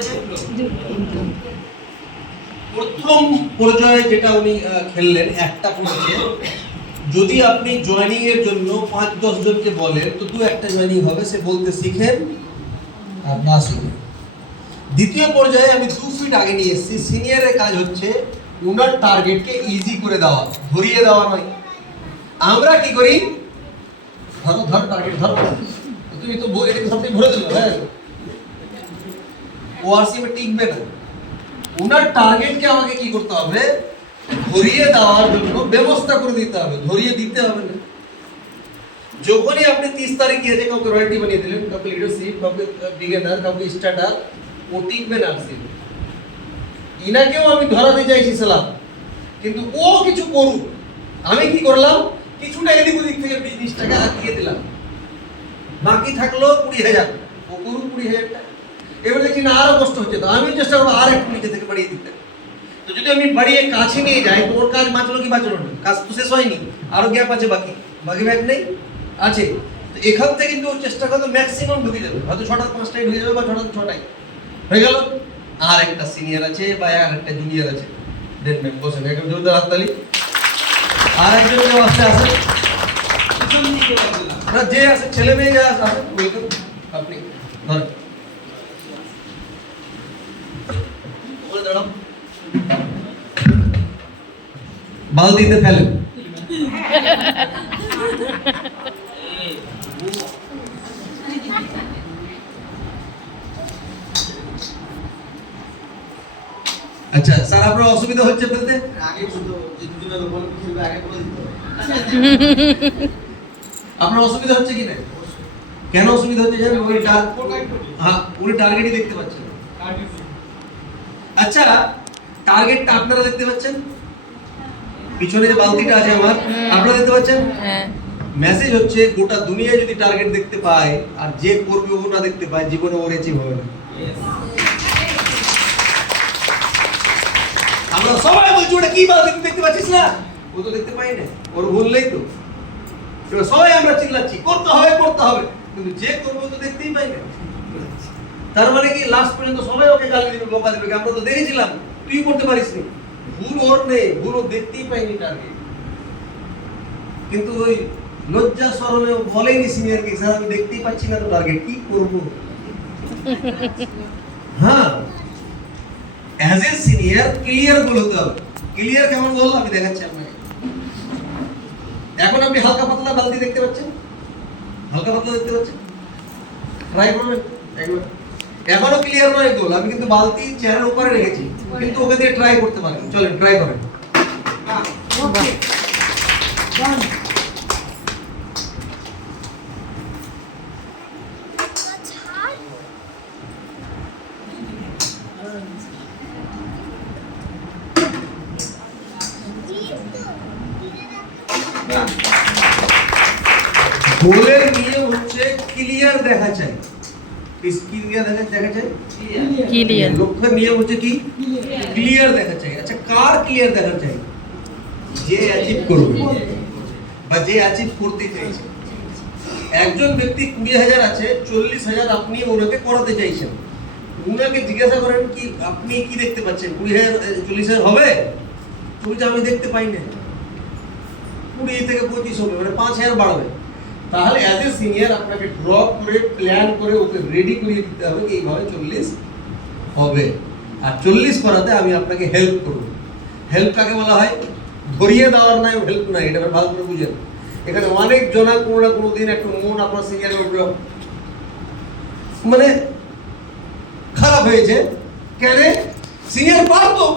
হয়েছে? প্রথম পর্যায়ে যেটা উনি খেললেন, একটা পড়ছে, যদি আপনি জয়েনিং এর জন্য 5-10 জনকে বলেন তো 2-1টা জয়েনিং হবে, সে বলতে শিখেন আর না শিখেন। দ্বিতীয় পর্যায়ে আমি 2 ফিট আগে নিয়ে এসেছি। সিনিয়রের কাজ হচ্ছে উনার টার্গেটকে ইজি করে দেওয়া, ধরিয়ে দেওয়া নয়। আমরা কি করি, ধর টার্গেট ধর, তুমি তো এটা সবটি ভরে দিল, হ্যাঁ ওআরসি মে টিকবে না। উনার টার্গেটকে আমাকে কি করতে হবে, ধরিয়ে দেওয়ার জন্য ব্যবস্থা করে দিতে হবে, ধরিয়ে দিতে হবে না। যখনই আপনি 30 তারিখ গিয়ে কাউকে রয়্যালটি বানিয়ে দিলেন, কাউকে লিডারশিপ, কাউকে বিগিনার, কাউকে স্টার্টার, ও টিকবে না। ইনাকেও আমি ধরাতে চাইছি সালাম, কিন্তু ও কিছু করুক, আমি কি করলাম, কিছুটা এদিক ওদিক থেকে 20 টাকা দিয়ে দিলাম, বাকি থাকলো 20,000, ও করুক 20,000 টাকা। এবার দেখছি না আরো কষ্ট হচ্ছে, তো আমি চেষ্টা করবো আর একটু নিচে থেকে বাড়িয়ে দিতে। তো যদি আমি বাড়িয়ে কাছে নিয়ে যাই তো ওর কাজ বাঁচলো কি বাঁচলো না, কাজ তো শেষ হয়নি, আরো গ্যাপ আছে, বাকি ব্যাগ নেই আছে। তো এখান থেকে কিন্তু চেষ্টা করতে ম্যাক্সিমাম ঢুকে যাবে, হয়তো 6টা 5টায় ঢুকে যাবে বা 6টা 6টায় হয়ে গেল। আর একটা সিনিয়র আছে বা আর একটা জুনিয়র আছে, দেখবেন বসেন একদম জোরদার হাততালি। আর একজন কেউ আসতে আসে না, যে আছে ছেলে মেয়ে যা আসে ওয়েলকাম। আপনি ধরেন বলে দাঁড়াও, বালতিতে ফেলেন। আচ্ছা স্যার, আপনার অসুবিধা হচ্ছে বলতে? আগে শুধু যে দুজনের বল খেলবে আগে বলে দিতে হবে। আপনার অসুবিধা হচ্ছে কি না? কেন অসুবিধা হচ্ছে জানেন? ওই উনি টার্গেটই দেখতে পাচ্ছেন। আচ্ছা, টার্গেটটা আপনারা দেখতে পাচ্ছেন? পিছনে যে বালতিটা আছে আমার, আপনারা দেখতে পাচ্ছেন? হ্যাঁ। মেসেজ হচ্ছে গোটা দুনিয়া যদি টার্গেট দেখতে পায় আর যে করবে ও না দেখতে পায়, জীবনে ওর অ্যাচিভ হবে না। আমরা সবাই বলছি ওটা কি বালতি দেখতে পাচ্ছিস না, ও তো দেখতে পাই না, ওর ভুললেই তো। সবাই আমরা চিল্লাচ্ছি করতে হবে করতে হবে, কিন্তু যে করবে তো দেখতেই পাই না। তার মানে কি লাস্ট পর্যন্ত সবাই ওকে গালি দিবে, বকা দিবে, আমরা তো দেখেছিলাম তুই করতে পারিসনি। ভুল ওর নেই, ভুল ও দেখতেই পাইনি টার্গেট। কিন্তু ওই লজ্জা শরমে বলেনি সিনিয়রকে, স্যার আমি দেখতেই পাচ্ছি না তো টার্গেট, কি করব? হ্যাঁ, অ্যাজ এ সিনিয়র ক্লিয়ার গোল হতে হবে। ক্লিয়ার কেমন গোল আমি দেখাচ্ছি আপনাকে। এখন আপনি হালকা পাতলা বালতি দেখতে পাচ্ছেন, হালকা পাতলা দেখতে পাচ্ছেন, ট্রাই করবেন একবার। এখনো ক্লিয়ার নয় গোল, আমি কিন্তু বালতি চেয়ারের উপরে রেখেছি, কিন্তু ওকে দিয়ে ট্রাই করতে পারেন। চলেন ট্রাই করেন। ওকে ডান। গোলের নিয়ম হচ্ছে ক্লিয়ার দেখা চাই। ক্লিয়ার দেখা চাই, ক্লিয়ার। লক্ষ্যের নিয়ম হচ্ছে কি, ক্লিয়ার দেখা চাই। আচ্ছা, কার ক্লিয়ার দেখা চাই? যে অ্যাচিভ করবে বা যে অ্যাচিভ করতে চাইছে। একজন ব্যক্তি 20,000 আছে, 40,000 আপনি ওনাকে করাতে চাইছেন। উনাকে জিজ্ঞাসা করেন কি আপনি কি দেখতে পাচ্ছেন, 20,000 40,000 হবে? তুমি যে আমি দেখতে পাই না, 20 থেকে 25 হবে, মানে 5,000 বাড়বে। তাহলে অ্যাজ এ সিনিয়র আপনাকে ড্র করে প্ল্যান করে ওকে রেডি করিয়ে দিতে হবে কি এইভাবে 40 হবে। আর 40 করাতে আমি আপনাকে হেল্প করব। হেল্প কাকে বলা হয়? ধরিয়ে দেওয়ার নাই, হেল্প নাই, এটা ভালো করে বুঝেন। এখানে অনেক জনা কোনো না কোনো দিন একটা মন আপনার সিনিয়রের উপরে মানে খারাপ হয়েছে, কেন? সিনিয়র পারতো